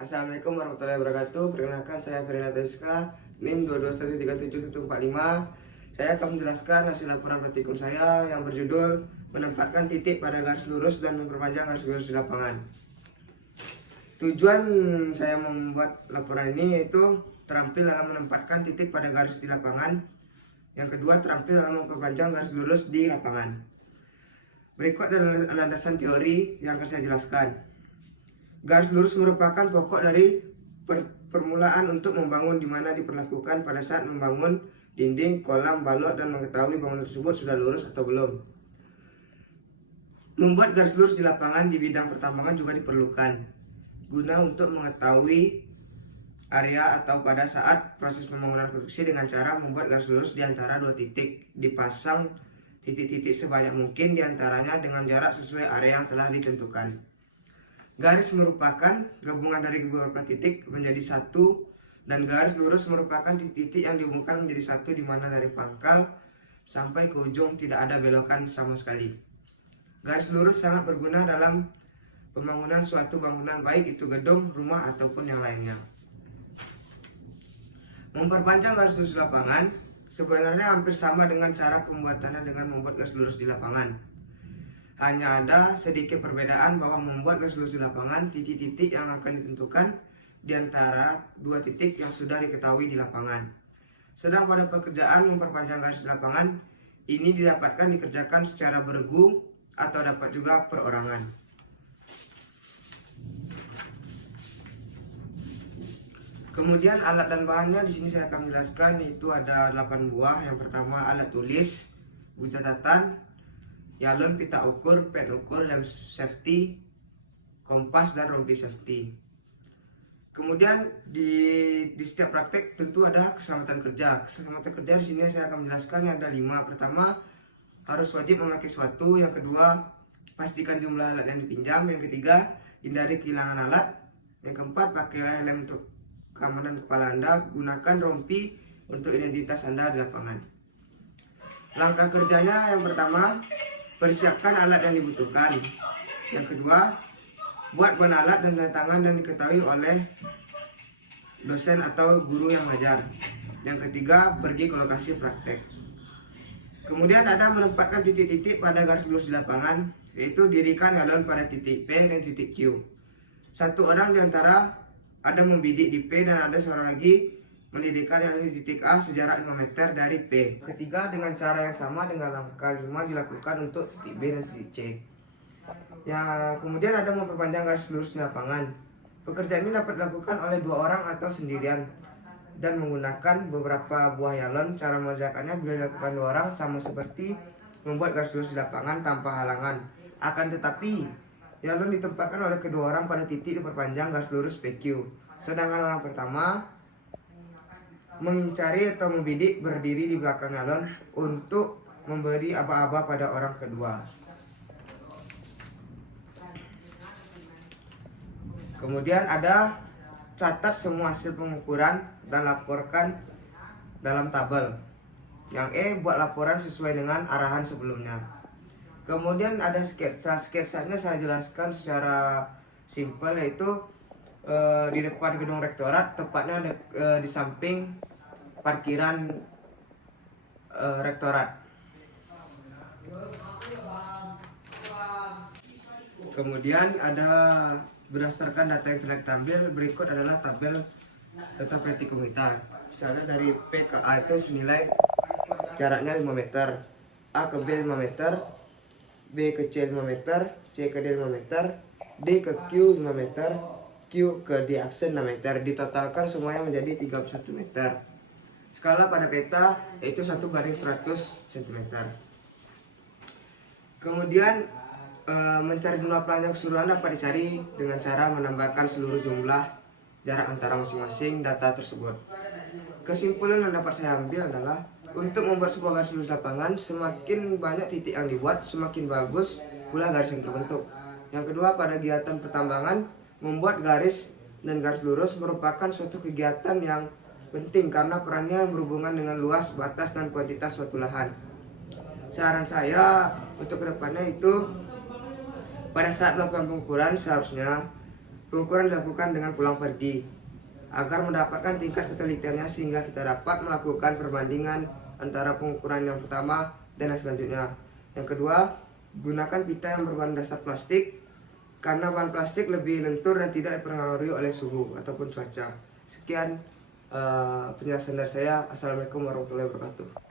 Assalamualaikum warahmatullahi wabarakatuh. Perkenalkan, saya Ferdinand Rizka, NIM 2213745. Saya akan menjelaskan hasil laporan praktikum saya yang berjudul menempatkan titik pada garis lurus dan memperpanjang garis lurus di lapangan. Tujuan saya membuat laporan ini yaitu terampil dalam menempatkan titik pada garis di lapangan. Yang kedua, terampil dalam memperpanjang garis lurus di lapangan. Berikut adalah landasan teori yang akan saya jelaskan. Garis lurus merupakan pokok dari permulaan untuk membangun, di mana diperlakukan pada saat membangun dinding, kolam, balok, dan mengetahui bangunan tersebut sudah lurus atau belum. Membuat garis lurus di lapangan di bidang pertambangan juga diperlukan guna untuk mengetahui area atau pada saat proses pembangunan konstruksi dengan cara membuat garis lurus di antara dua titik, dipasang titik-titik sebanyak mungkin di antaranya dengan jarak sesuai area yang telah ditentukan. Garis merupakan gabungan dari beberapa titik menjadi satu, dan garis lurus merupakan titik-titik yang dihubungkan menjadi satu, di mana dari pangkal sampai ke ujung tidak ada belokan sama sekali. Garis lurus sangat berguna dalam pembangunan suatu bangunan, baik itu gedung, rumah, ataupun yang lainnya. Memperpanjang garis lurus di lapangan sebenarnya hampir sama dengan cara pembuatannya dengan membuat garis lurus di lapangan. Hanya ada sedikit perbedaan bahwa membuat garis lurus di lapangan, titik-titik yang akan ditentukan di antara dua titik yang sudah diketahui di lapangan. Sedang pada pekerjaan memperpanjang garis di lapangan, ini dikerjakan secara bergu atau dapat juga perorangan. Kemudian alat dan bahannya di sini saya akan menjelaskan, yaitu ada 8 buah. Yang pertama alat tulis, buku catatan, galon, pita ukur, pen ukur, lem safety, kompas, dan rompi safety. Kemudian di setiap praktek tentu ada keselamatan kerja. Keselamatan kerja di sini saya akan menjelaskan ada 5. Pertama, harus wajib memakai sepatu. Yang kedua, pastikan jumlah alat yang dipinjam. Yang ketiga, hindari kehilangan alat. Yang keempat, pakailah helm untuk keamanan kepala Anda. Gunakan rompi untuk identitas Anda di lapangan. Langkah kerjanya, yang pertama, persiapkan alat yang dibutuhkan. Yang kedua, buat ban alat dan tanda tangan dan diketahui oleh dosen atau guru yang mengajar. Yang ketiga, pergi ke lokasi praktek. Kemudian ada menempatkan titik-titik pada garis lurus di lapangan, yaitu dirikan galon pada titik P dan titik Q. Satu orang di antara ada membidik di P dan ada seorang lagi mendidikkan yang di titik A sejarak 5 meter dari P. Ketiga, dengan cara yang sama dengan langkah 5 dilakukan untuk titik B dan titik C. Ya, kemudian ada memperpanjang garis lurus di lapangan. Pekerjaan ini dapat dilakukan oleh 2 orang atau sendirian dan menggunakan beberapa buah galon. Cara mengerjakannya bila dilakukan 2 orang sama seperti membuat garis lurus di lapangan tanpa halangan. Akan tetapi, galon ditempatkan oleh kedua orang pada titik diperpanjang garis lurus PQ. Sedangkan orang pertama mengincari atau membidik berdiri di belakang galon untuk memberi aba-aba pada orang kedua. Kemudian ada catat semua hasil pengukuran dan laporkan dalam tabel. Yang E, buat laporan sesuai dengan arahan sebelumnya. Kemudian ada sketsa. Sketsanya saya jelaskan secara simpel, yaitu di depan gedung rektorat, tepatnya di samping parkiran rektorat. Kemudian ada berdasarkan data yang telah diambil, berikut adalah tabel data praktikum kita. Misalnya dari P ke A itu senilai jaraknya 5 meter, A ke B 5 meter, B ke C 5 meter, C ke D 5 meter, D ke Q 5 meter, Q ke D aksen 6 meter. Ditotalkan semuanya menjadi 31 meter. Skala pada peta yaitu 1/100 cm. Kemudian mencari jumlah pelanjang keseluruhan dapat dicari dengan cara menambahkan seluruh jumlah jarak antara masing-masing data tersebut. Kesimpulan yang dapat saya ambil adalah untuk membuat sebuah garis lurus lapangan, semakin banyak titik yang dibuat, semakin bagus pula garis yang terbentuk. Yang kedua, pada kegiatan pertambangan, membuat garis dan garis lurus merupakan suatu kegiatan yang penting karena perannya berhubungan dengan luas, batas, dan kuantitas suatu lahan. Saran saya untuk kedepannya itu, pada saat melakukan pengukuran seharusnya Pengukuran dilakukan dengan pulang pergi agar mendapatkan tingkat ketelitiannya sehingga kita dapat melakukan perbandingan antara pengukuran yang pertama dan yang selanjutnya. Yang kedua, gunakan pita yang berbahan dasar plastik karena bahan plastik lebih lentur dan tidak dipengaruhi oleh suhu ataupun cuaca. Sekian penjelasan dari saya. Assalamualaikum warahmatullahi wabarakatuh.